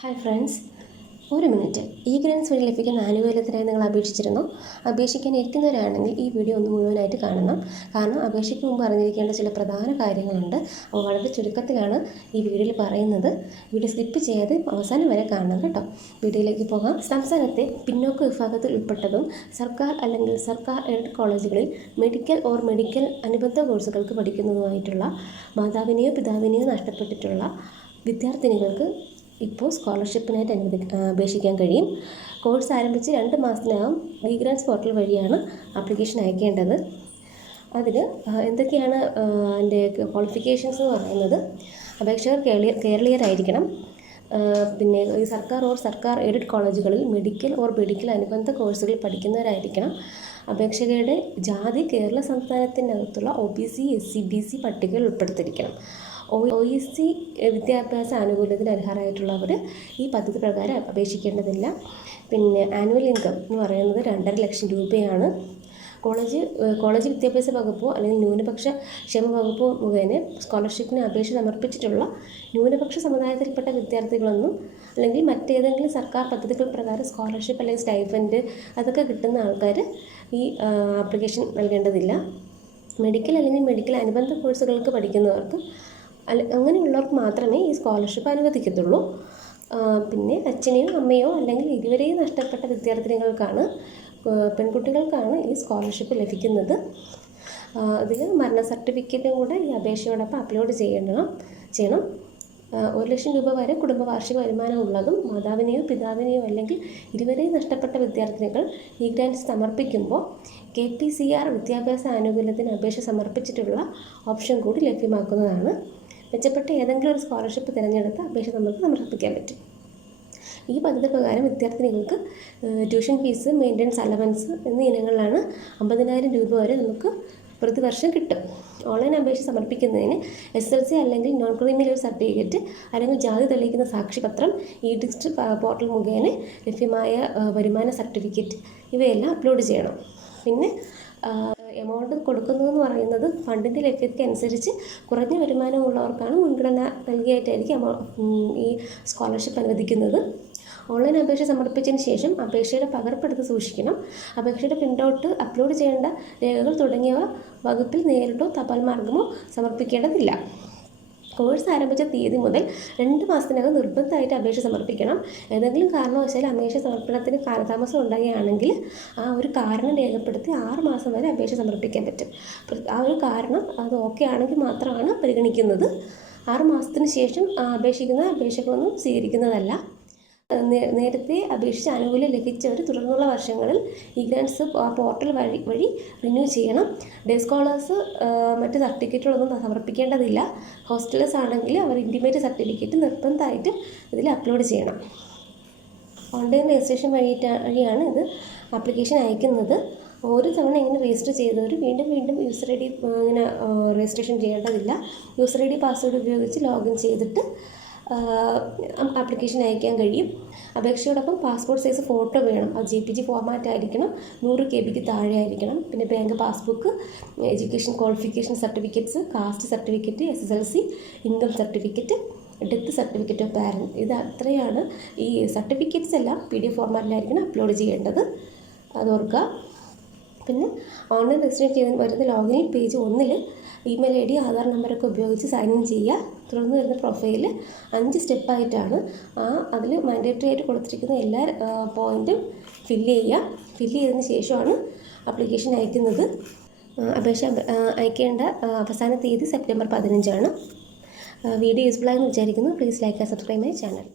Hi friends, ഒരു minute. Grants വഴി ലഭിക്കുന്ന ആനുകൂല്യത്തിനായി നിങ്ങൾ അപേക്ഷിച്ചിരുന്നു. അപേക്ഷിക്കാൻ ഇരിക്കുന്നവരാണെങ്കിൽ ഈ വീഡിയോ ഒന്ന് മുഴുവനായിട്ട് കാണണം. കാരണം അപേക്ഷയ്ക്ക് മുമ്പ് അറിഞ്ഞിരിക്കേണ്ട ചില പ്രധാന കാര്യങ്ങളുണ്ട്. അപ്പോൾ വളരെ ചുരുക്കത്തിലാണ് ഈ വീഡിയോയിൽ പറയുന്നത്. വീഡിയോ സ്കിപ്പ് ചെയ്യാതെ അവസാനം വരെ കാണണം കേട്ടോ. വീഡിയോയിലേക്ക് പോകാം. സംസ്ഥാനത്തെ പിന്നോക്ക വിഭാഗത്തിൽ ഉൾപ്പെട്ടതും സർക്കാർ അല്ലെങ്കിൽ സർക്കാർ എയ്ഡഡ് കോളേജുകളിൽ മെഡിക്കൽ അനുബന്ധ കോഴ്സുകൾക്ക് പഠിക്കുന്നതുമായിട്ടുള്ള മാതാവിനെയോ പിതാവിനെയോ നഷ്ടപ്പെട്ടിട്ടുള്ള വിദ്യാർത്ഥിനികൾക്ക് ഇപ്പോൾ സ്കോളർഷിപ്പിനായിട്ട് അപേക്ഷിക്കാൻ കഴിയും. കോഴ്സ് ആരംഭിച്ച് 2 മാസത്തിനകം ഗ്രാൻസ് പോർട്ടൽ വഴിയാണ് ആപ്ലിക്കേഷൻ അയക്കേണ്ടത്. അതിന് എന്തൊക്കെയാണ് അതിൻ്റെ ക്വാളിഫിക്കേഷൻസ് എന്ന് പറയുന്നത്? അപേക്ഷകർ കേരളീയരായിരിക്കണം. പിന്നെ ഈ സർക്കാർ എയ്ഡഡ് കോളേജുകളിൽ മെഡിക്കൽ അനുബന്ധ കോഴ്സുകൾ പഠിക്കുന്നവരായിരിക്കണം. അപേക്ഷകരുടെ ജാതി കേരള സംസ്ഥാനത്തിനകത്തുള്ള OBC SC BC പട്ടികയിൽ ഉൾപ്പെടുത്തിയിരിക്കണം. OEC വിദ്യാഭ്യാസ ആനുകൂല്യത്തിന് അർഹരായിട്ടുള്ളവർ ഈ പദ്ധതി പ്രകാരം അപേക്ഷിക്കേണ്ടതില്ല. പിന്നെ ആനുവൽ ഇൻകം എന്ന് പറയുന്നത് 2.5 ലക്ഷം രൂപയാണ്. കോളേജ് വിദ്യാഭ്യാസ വകുപ്പോ അല്ലെങ്കിൽ ന്യൂനപക്ഷ ക്ഷേമ വകുപ്പോ മുഖേന സ്കോളർഷിപ്പിന് അപേക്ഷ സമർപ്പിച്ചിട്ടുള്ള ന്യൂനപക്ഷ സമുദായത്തിൽപ്പെട്ട വിദ്യാർത്ഥികളൊന്നും അല്ലെങ്കിൽ മറ്റേതെങ്കിലും സർക്കാർ പദ്ധതികൾ പ്രകാരം സ്കോളർഷിപ്പ് അല്ലെങ്കിൽ സ്റ്റൈഫൻഡ് അതൊക്കെ കിട്ടുന്ന ആൾക്കാർ ഈ ആപ്ലിക്കേഷൻ നൽകേണ്ടതില്ല. മെഡിക്കൽ അനുബന്ധ കോഴ്സുകൾക്ക് പഠിക്കുന്നവർക്ക് അങ്ങനെയുള്ളവർക്ക് മാത്രമേ ഈ സ്കോളർഷിപ്പ് അനുവദിക്കത്തുള്ളൂ. പിന്നെ അച്ഛനെയോ അമ്മയോ അല്ലെങ്കിൽ ഇരുവരെയും നഷ്ടപ്പെട്ട വിദ്യാർത്ഥിനികൾക്കാണ്, പെൺകുട്ടികൾക്കാണ് ഈ സ്കോളർഷിപ്പ് ലഭിക്കുന്നത്. ഇതിൽ മരണ സർട്ടിഫിക്കറ്റും കൂടെ ഈ അപേക്ഷയോടൊപ്പം അപ്ലോഡ് ചെയ്യണം. 1 ലക്ഷം രൂപ വരെ കുടുംബ വാർഷിക വരുമാനം ഉള്ളതും മാതാവിനെയോ പിതാവിനെയോ അല്ലെങ്കിൽ ഇരുവരെയും നഷ്ടപ്പെട്ട വിദ്യാർത്ഥിനികൾ ഈ ഗ്രാൻസ് സമർപ്പിക്കുമ്പോൾ KPCR വിദ്യാഭ്യാസ ആനുകൂല്യത്തിന് അപേക്ഷ സമർപ്പിച്ചിട്ടുള്ള ഓപ്ഷൻ കൂടി ലഭ്യമാക്കുന്നതാണ്. മെച്ചപ്പെട്ട ഏതെങ്കിലും ഒരു സ്കോളർഷിപ്പ് തിരഞ്ഞെടുത്ത് അപേക്ഷ നമുക്ക് സമർപ്പിക്കാൻ പറ്റും. ഈ പദ്ധതി പ്രകാരം വിദ്യാർത്ഥിനികൾക്ക് ട്യൂഷൻ ഫീസ്, മെയിൻ്റനൻസ് അലവൻസ് എന്നീ ഇനങ്ങളിലാണ് 50,000 രൂപ വരെ നമുക്ക് പ്രതിവർഷം കിട്ടും. ഓൺലൈൻ അപേക്ഷ സമർപ്പിക്കുന്നതിന് SLC അല്ലെങ്കിൽ നോൺ ക്രീമിൽ ഒരു സർട്ടിഫിക്കറ്റ് അല്ലെങ്കിൽ ജാതി തെളിയിക്കുന്ന സാക്ഷ്യപത്രം, ഡിസ്ട്രിക്ട് പോർട്ടൽ മുഖേന ലഭ്യമായ വരുമാന സർട്ടിഫിക്കറ്റ് ഇവയെല്ലാം അപ്ലോഡ് ചെയ്യണം. പിന്നെ എമൗണ്ട് കൊടുക്കുന്നതെന്ന് പറയുന്നത് ഫണ്ടിൻ്റെ ലഭ്യതയ്ക്ക് അനുസരിച്ച് കുറഞ്ഞ വരുമാനമുള്ളവർക്കാണ് മുൻഗണന നൽകിയായിട്ടായിരിക്കും ഈ സ്കോളർഷിപ്പ് അനുവദിക്കുന്നത്. ഓൺലൈൻ അപേക്ഷ സമർപ്പിച്ചതിന് ശേഷം അപേക്ഷയുടെ പകർപ്പെടുത്ത് സൂക്ഷിക്കണം. അപേക്ഷയുടെ പ്രിൻ്റൗട്ട്, അപ്ലോഡ് ചെയ്യേണ്ട രേഖകൾ തുടങ്ങിയവ വകുപ്പിൽ നേരിട്ടോ തപാൽ മാർഗമോ സമർപ്പിക്കേണ്ടതില്ല. കോഴ്സ് ആരംഭിച്ച തീയതി മുതൽ 2 മാസത്തിനകം നിർബന്ധമായിട്ട് അപേക്ഷ സമർപ്പിക്കണം. ഏതെങ്കിലും കാരണവശാൽ അപേക്ഷ സമർപ്പണത്തിന് കാലതാമസം ഉണ്ടാകുകയാണെങ്കിൽ ആ ഒരു കാരണം രേഖപ്പെടുത്തി 6 മാസം വരെ അപേക്ഷ സമർപ്പിക്കാൻ പറ്റും. ആ ഒരു കാരണം അത് ഓക്കെ ആണെങ്കിൽ മാത്രമാണ് പരിഗണിക്കുന്നത്. 6 മാസത്തിന് ശേഷം അപേക്ഷിക്കുന്ന അപേക്ഷകളൊന്നും സ്വീകരിക്കുന്നതല്ല. നേരത്തെ അപേക്ഷിച്ച് ആനുകൂല്യം ലഭിച്ചവർ തുടർന്നുള്ള വർഷങ്ങളിൽ ഈ ഗ്രാൻസ് പോർട്ടൽ വഴി റിന്യൂ ചെയ്യണം. ഡേ സ്കോളേഴ്സ് മറ്റ് സർട്ടിഫിക്കറ്റുകളൊന്നും സമർപ്പിക്കേണ്ടതില്ല. ഹോസ്റ്റലേഴ്സ് ആണെങ്കിൽ അവർ ഇൻറ്റിമേറ്റ് സർട്ടിഫിക്കറ്റ് നിർബന്ധമായിട്ട് ഇതിൽ അപ്ലോഡ് ചെയ്യണം. ഓൺലൈൻ രജിസ്ട്രേഷൻ വഴിയാണ് ഇത് ആപ്ലിക്കേഷൻ അയക്കുന്നത്. ഒരു തവണ ഇങ്ങനെ രജിസ്റ്റർ ചെയ്തവർ വീണ്ടും യൂസർ ID ഇങ്ങനെ രജിസ്ട്രേഷൻ ചെയ്യേണ്ടതില്ല. യൂസർ ID പാസ്വേഡ് ഉപയോഗിച്ച് ലോഗിൻ ചെയ്തിട്ട് ആപ്ലിക്കേഷൻ അയക്കാൻ കഴിയും. അപേക്ഷയോടൊപ്പം പാസ്പോർട്ട് സൈസ് ഫോട്ടോ വേണം. അത് JPG ഫോർമാറ്റ് ആയിരിക്കണം. 100 KB താഴെ ആയിരിക്കണം. പിന്നെ bank passbook, education qualification certificates, caste certificate, SSLC, income certificate, death certificate of parent, ഇത് അത്രയാണ്. ഈ സർട്ടിഫിക്കറ്റ്സ് എല്ലാം PDF ഫോർമാറ്റിലായിരിക്കണം അപ്ലോഡ് ചെയ്യേണ്ടത്, അതോർക്കുക. പിന്നെ ഓൺലൈൻ രജിസ്റ്റർ ചെയ്ത് വരുന്ന login page 1 email ID, Aadhaar നമ്പറൊക്കെ ഉപയോഗിച്ച് സൈൻ ഇൻ ചെയ്യുക. തുടർന്ന് വരുന്ന പ്രൊഫൈൽ 5 സ്റ്റെപ്പായിട്ടാണ്. അതിൽ മാൻഡേറ്ററി ആയിട്ട് കൊടുത്തിരിക്കുന്ന എല്ലാ പോയിൻറ്റും ഫില്ല് ചെയ്തതിന് ശേഷമാണ് ആപ്ലിക്കേഷൻ അയക്കുന്നത്. അപേക്ഷ അയക്കേണ്ട അവസാന തീയതി സെപ്റ്റംബർ 15 ആണ്. വീഡിയോ യൂസ്ഫുൾ ആയെന്ന് വിചാരിക്കുന്നു. Please like and subscribe my channel.